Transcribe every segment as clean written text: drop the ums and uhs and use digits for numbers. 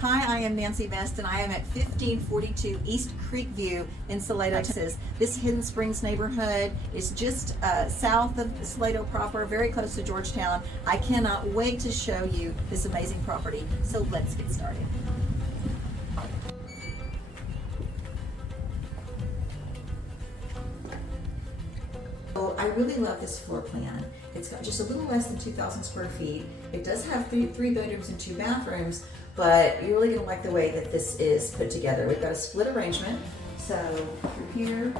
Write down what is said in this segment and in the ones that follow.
Hi, I am Nancy Best, and I am at 1542 East Creekview in Salado, Texas. This Hidden Springs neighborhood is just south of Salado proper, very close to Georgetown. I cannot wait to show you this amazing property, so let's get started. So I really love this floor plan. It's got just a little less than 2,000 square feet. It does have three bedrooms and 2 bathrooms, but you're really gonna like the way that this is put together. We've got a split arrangement. So through here,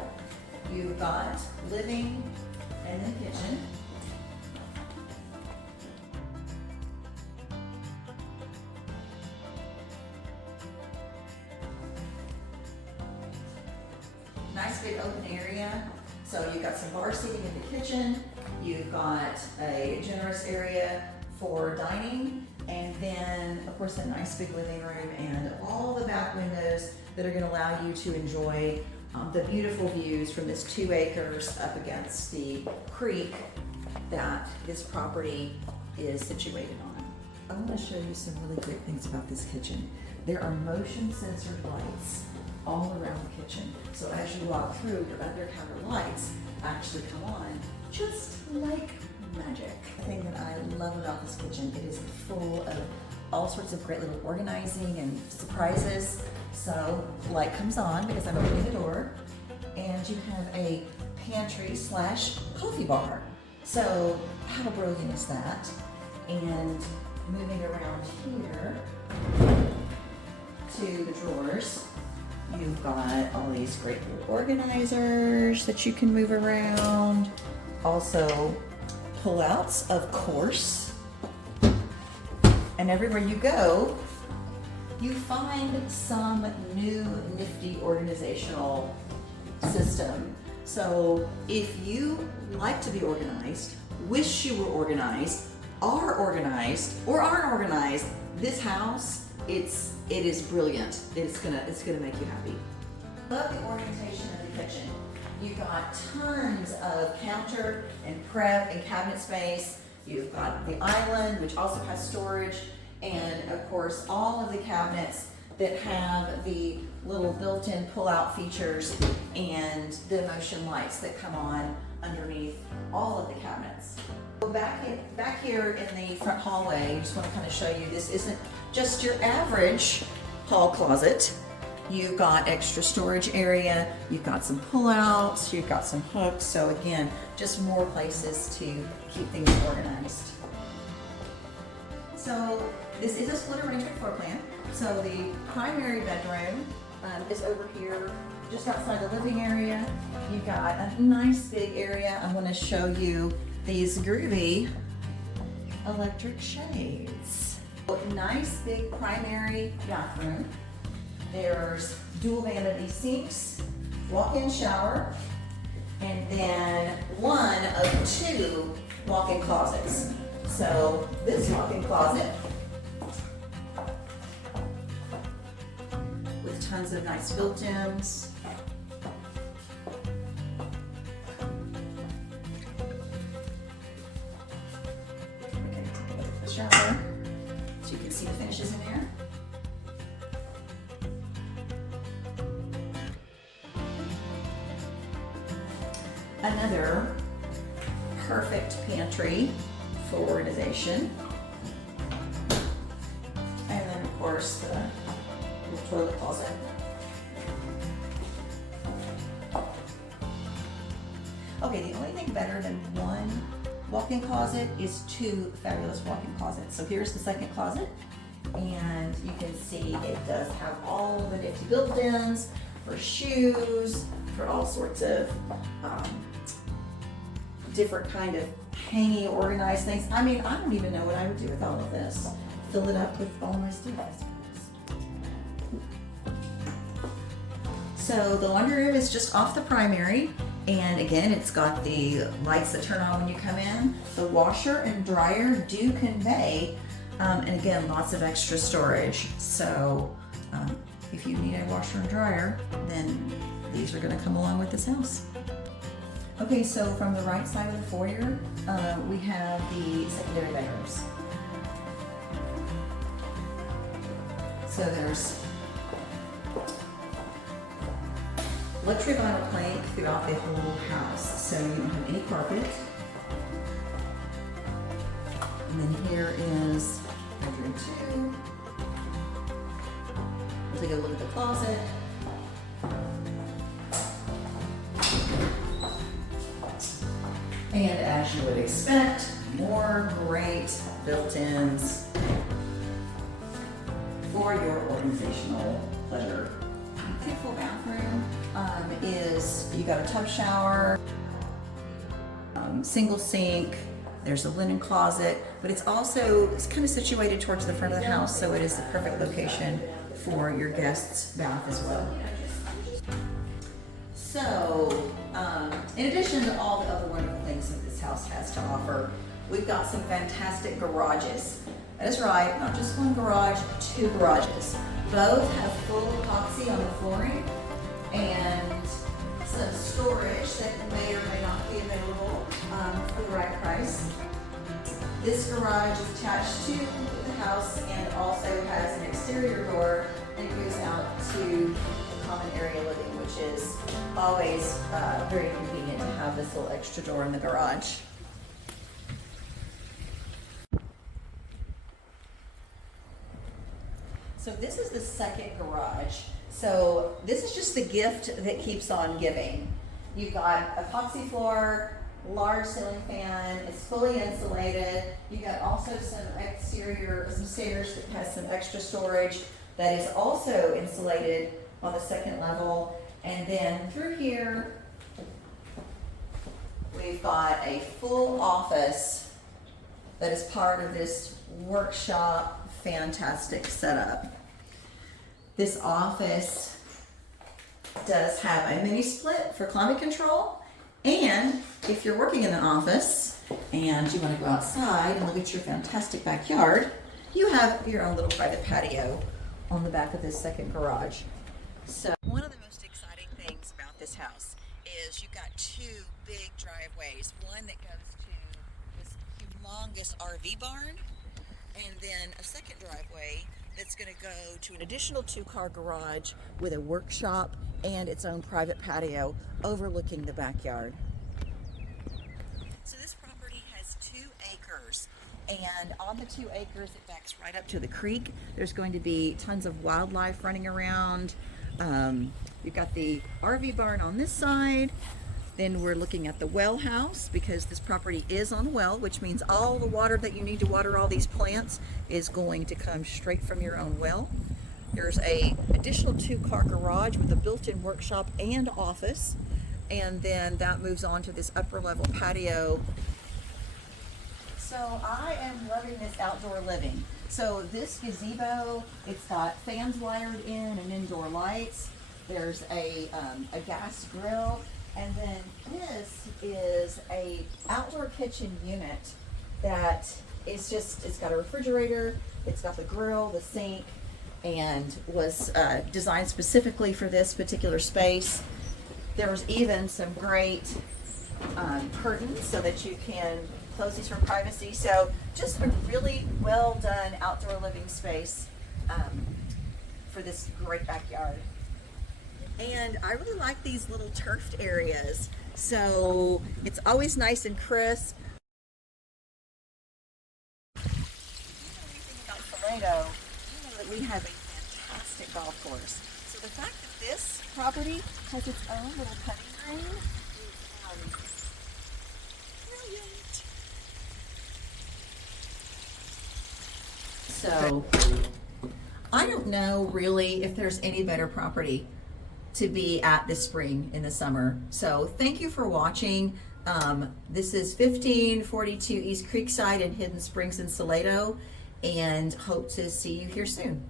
you've got living and then kitchen. Nice big open area. So you've got some bar seating in the kitchen. You've got a generous area for dining, and then of course a nice big living room and all the back windows that are going to allow you to enjoy the beautiful views from this 2 acres up against the creek that this property is situated on. I want to show you some really great things about this kitchen. There are motion censored lights all around the kitchen. So as you walk through, your undercover lights actually come on just like magic. The thing that I love about this kitchen, it is full of all sorts of great little organizing and surprises. So light comes on because I'm opening the door, and you have a pantry / coffee bar. So how brilliant is that? And moving around here to the drawers, you've got all these great little organizers that you can move around. Also pull-outs, of course. And everywhere you go, you find some new nifty organizational system. So if you like to be organized, wish you were organized, are organized, or aren't organized, this house, it is brilliant. It's gonna make you happy. Love the orientation of the kitchen. You've got tons of counter and prep and cabinet space. You've got the island, which also has storage, and of course all of the cabinets that have the little built-in pull-out features and the motion lights that come on underneath all of the cabinets. So back here in the front hallway, I just want to kind of show you, this isn't just your average hall closet. You've got extra storage area, you've got some pull-outs, you've got some hooks. So again, just more places to keep things organized. So this is a split arrangement floor plan. So the primary bedroom is over here, just outside the living area. You've got a nice big area. I'm going to show you these groovy electric shades. Nice big primary bathroom. There's dual vanity sinks, walk-in shower, and then one of 2 walk-in closets. So this walk-in closet with tons of nice built-ins. Okay, take a look at the shower so you can see the finishes in there. Another perfect pantry for organization. And then of course the little toilet closet. Okay, the only thing better than 1 walk-in closet is 2 fabulous walk-in closets. So here's the second closet, and you can see it does have all the nifty built-ins for shoes, for all sorts of different kind of hanging, organized things. I mean, I don't even know what I would do with all of this. Fill it up with all my stuff, I suppose. So the laundry room is just off the primary, and again, it's got the lights that turn on when you come in. The washer and dryer do convey, and again, lots of extra storage. So if you need a washer and dryer, then these are going to come along with this house. Okay, so from the right side of the foyer, we have the secondary bedrooms. So there's luxury vinyl plank throughout the whole house. So you don't have any carpet. And then here is bedroom 2. We'll take a look at the closet. And as you would expect, more great built-ins for your organizational pleasure. Beautiful bathroom is, you got a tub shower, single sink, there's a linen closet, but it's kind of situated towards the front of the house, so it is the perfect location for your guests' bath as well. So, in addition to all the other wonderful things that this house has to offer, we've got some fantastic garages. That is right, not just one garage, 2 garages. Both have full epoxy on the flooring and some storage that may or may not be available for the right price. This garage is attached to the house and also has an exterior door that goes out to the common area living, which is always very convenient to have this little extra door in the garage. So this is the second garage. So this is just the gift that keeps on giving. You've got epoxy floor, large ceiling fan, it's fully insulated. You've got also some stairs that has some extra storage that is also insulated on the second level. And then through here, we've got a full office that is part of this workshop, fantastic setup. This office does have a mini split for climate control, and if you're working in an office and you want to go outside and look at your fantastic backyard, you have your own little private patio on the back of this second garage. So one of the most exciting things about this house is you've got 2 big driveways, one that goes to this humongous RV barn, and then a second driveway that's going to go to an additional 2-car garage with a workshop and its own private patio overlooking the backyard. So this property has 2 acres, and on the 2 acres it backs right up to the creek. There's going to be tons of wildlife running around. You've got the RV barn on this side. Then we're looking at the well house, because this property is on a well, which means all the water that you need to water all these plants is going to come straight from your own well. There's a additional 2-car garage with a built-in workshop and office, and then that moves on to this upper level patio. So I am loving this outdoor living. So this gazebo, it's got fans wired in and indoor lights. There's a gas grill. And then this is a outdoor kitchen unit that is it's got a refrigerator, it's got the grill, the sink, and was designed specifically for this particular space. There was even some great curtains so that you can close these for privacy. So just a really well done outdoor living space for this great backyard. And I really like these little turfed areas. So it's always nice and crisp. If you know anything about Salado, you know that we have a fantastic golf course. So the fact that this property has its own little putting green is brilliant. So I don't know really if there's any better property to be at this spring in the summer. So thank you for watching. This is 1542 East Creekside in Hidden Springs in Salado, and hope to see you here soon.